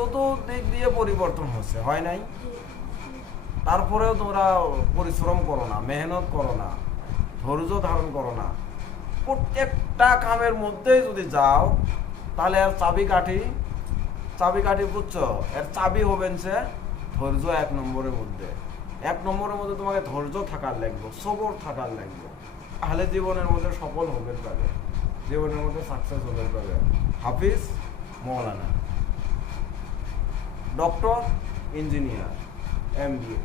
চতুর্দিক দিয়ে পরিবর্তন হচ্ছে, হয় নাই? তারপরেও তোমরা পরিশ্রম করো না, মেহনত করো না, ধৈর্য ধারণ করো না। প্রত্যেকটা কামের মধ্যেই যদি যাও, তাহলে আর চাবিকাঠি বুঝছো, এর চাবি হবেন সে ধৈর্য। এক নম্বরের মধ্যে তোমাকে ধৈর্য থাকার লাগবে, সবর থাকার লাগবে। তাহলে জীবনের মধ্যে সফল হবে পাবে, জীবনের মধ্যে সাকসেস হবে পাবে। হাফিজ, মৌলানা, ডক্টর, ইঞ্জিনিয়ার, MBA,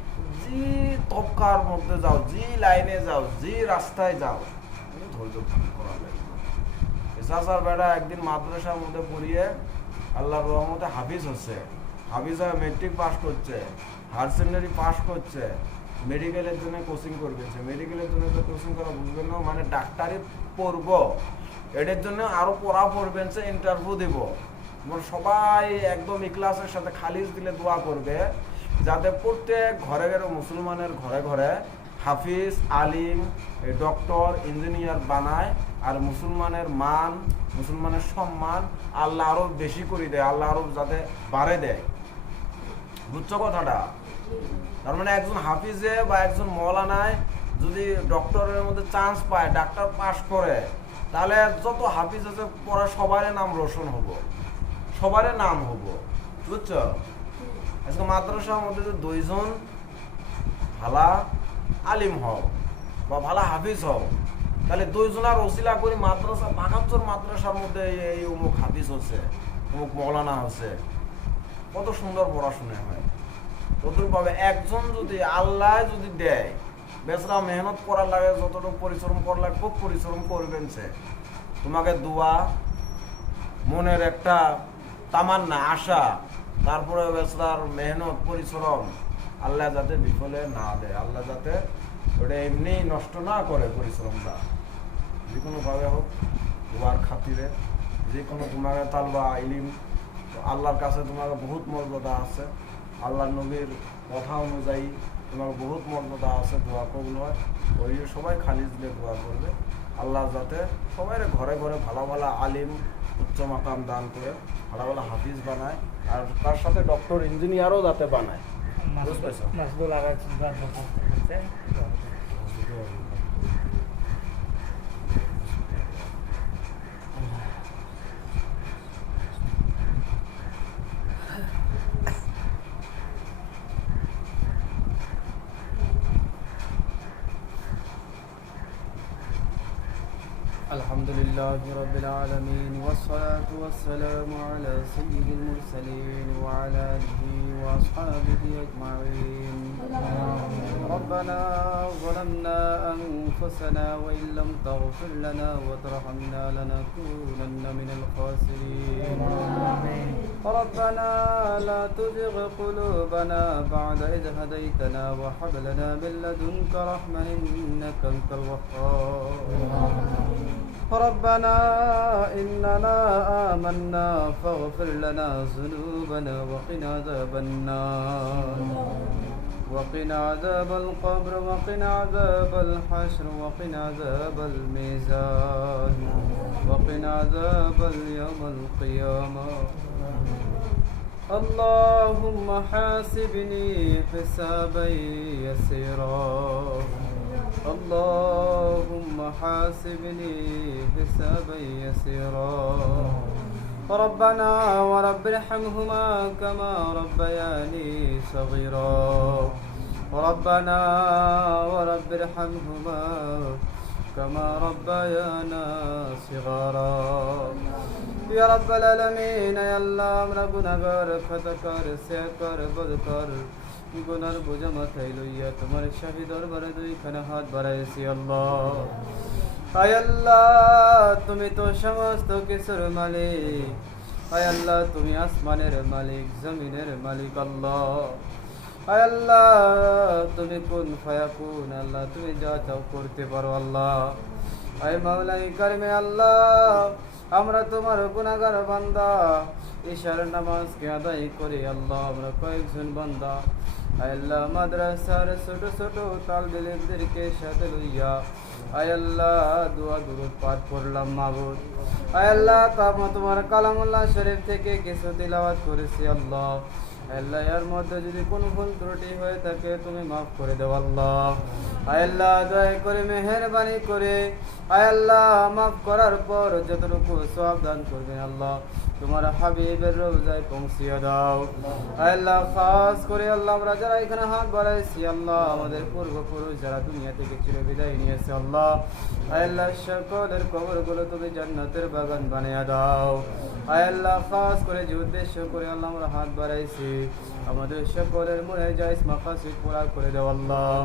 যে তবকার মধ্যে যাও, যে লাইনে যাও, যে রাস্তায় যাও, ধৈর্য ধারণ করা লাগবে। চাচার বেটা একদিন মাদ্রাসার মধ্যে পড়িয়ে আল্লাহর রহমতে হাফিজ হচ্ছে, হাফিজ হয়ে মেট্রিক পাস করছে, হায়ার সেকেন্ডারি পাস করছে, মেডিকেলের জন্য কোচিং করবেছে। মেডিকেলের জন্য তো কোচিং করা বুঝবেন না, মানে ডাক্তারি পড়ব, এটার জন্য আরো পড়া পড়বেন, সে ইন্টারভিউ দিব। সবাই একদম ইখলাসের সাথে খালিস দিলে দোয়া করবে, যাতে প্রত্যেক ঘরে ঘরে মুসলমানের ঘরে ঘরে হাফিজ, আলিম, ডক্টর, ইঞ্জিনিয়ার বানায়। আর মুসলমানের মান, মুসলমানের সম্মান আল্লাহ আরো বেশি করে দেয়, আল্লাহ আরো যাতে বাড়ে দেয়। বুঝছো কথাটা? তার মানে একজন হাফিজে বা একজন মৌলানায় যদি ডক্টরের মধ্যে চান্স পায়, ডাক্তার পাস করে, তাহলে যত হাফিজ আছে পরে সবারই নাম রোশন হবো, সবারই নাম হবো। বুঝছো? আজকে মাদ্রাসার মধ্যে যদি 2 জন ভালা আলিম হও বা ভালা হাফিজ হও, তাহলে 2 জনের ওসিলা করে মাদ্রাসা, 75 মাদ্রাসার মধ্যে এই অমুক হাফিজ হচ্ছে, অমুক মৌলানা হচ্ছে, কত সুন্দর পড়াশোনা হয়। তদ্রুপভাবে একজন যদি আল্লাহ যদি দেয়, বেচারা মেহনত করার লাগে, যতটুকু পরিশ্রম করার লাগে খুব পরিশ্রম করবেন। সে তোমাকে দোয়া, মনের একটা তামান্না, আশা, তারপরে বেচারার মেহনত পরিশ্রম আল্লাহ যাতে বিফলে না দেয়, আল্লাহ যাতে ওটা এমনি নষ্ট না করে পরিশ্রমটা, যে কোনোভাবে হোক দোয়ার খাতিরে, যে কোনো তোমাকে তালবা ইলিম, আল্লাহর কাছে তোমাকে বহুত মর্যাদা আছে, আল্লাহ নবীর কথা অনুযায়ী তোমার বহুত মর্যাদা আছে, দোয়া কবুল হয়। ওই সবাই খালিজ দিয়ে দোয়া করবে, আল্লাহ যাতে সবাই ঘরে ঘরে ভালো ভালো আলিম, উচ্চ মাকাম দান করে ভালো ভালো হাফিজ বানায়, আর তার সাথে ডক্টর, ইঞ্জিনিয়ারও যাতে বানায়। বুঝতে পারছো? الحمد لله رب العالمين، والصلاة والسلام على سيد المرسلين وعلى آله وأصحابه أجمعين. ربنا ظلمنا أنفسنا وإن لم تغفر لنا وترحمنا لنكونن من الخاسرين. ربنا لا تزغ قلوبنا بعد إذ هديتنا وهب لنا من لدنك رحمة إنك أنت الوهاب. ربنا إننا آمنا فاغفر لنا ذنوبنا وقنا عذاب النار وقنا عذاب القبر وقنا عذاب الحشر وقنا عذاب الميزان وقنا عذاب اليوم القيامة. اللهم حاسبني حسابا يسيرا، اللهم حاسبني حسابا يسيرا. ربنا ورب ارحمهما كما ربياني صغيرا، ربنا ورب ارحمهما كما ربيانا صغارا. يا رب العالمين، يا الله আমরা গুনাহগার, খাতাকার, সিয়াকার, বদকার, গুনার বোঝা মাথায় লইয়া তোমার শাহী দরবারে দুইখানা হাত বাড়াইছি। আল্লাহ, আয় আল্লাহ, তুমি তো সমস্ত কিছুর মালিক। আয় আল্লাহ, তুমি আসমানের মালিক, জমিনের মালিক। আল্লাহ, আয় আল্লাহ, তুমি কুন ফায়াকুন। আল্লাহ, তুমি যা চাও করতে পারো। আল্লাহ, আয় মাওলাই কারিমে, আল্লাহ, আমরা তোমার গুনাহগার বান্দা। ইশার নামাজকে আদায় করি আল্লাহ আমরা কয়েকজন বান্দা। আয় আল্লাহ, মাদ্রাসার ছোট ছোট তালবেলদেরকে সাথে লইয়া আয় আল্লাহ দোয়া দুরূদ পাঠ করলাম মাবুদ। আয় আল্লাহ তোমার কালামুল্লাহ শরীফ থেকে কিছু তিলাওয়াত করেছি আল্লাহ। আল্লাহ এর মধ্যে যদি কোনো ভুল ত্রুটি হয়ে থাকে তুমি মাফ করে দাও আল্লাহ। আয় আল্লাহ দয়া করে মেহেরবানি করে আয় আল্লাহ মাফ করার পর যতটুকু সওয়াব দান করবেন আল্লাহ তোমার হাবিবের রওজায় পৌঁছিয়ে দাও। আয় আল্লাহ খাস করে আল্লাহ আমরা যারা এখানে হাত বাড়াইছি আল্লাহ আমাদের পূর্বপুরুষ যারা দুনিয়া থেকে চিরবিদায় নিয়েছে আল্লাহ আয় আল্লাহ সকলের কবরগুলো তুমি জান্নাতের বাগান বানিয়ে দাও। আয় আল্লাহ খাস করে যে উদ্দেশ্য করে আল্লাহ আমরা হাত বাড়াইছি আমাদের সকলের মনে জায়েজ মাকাসিদ পুরা করে দাও আল্লাহ।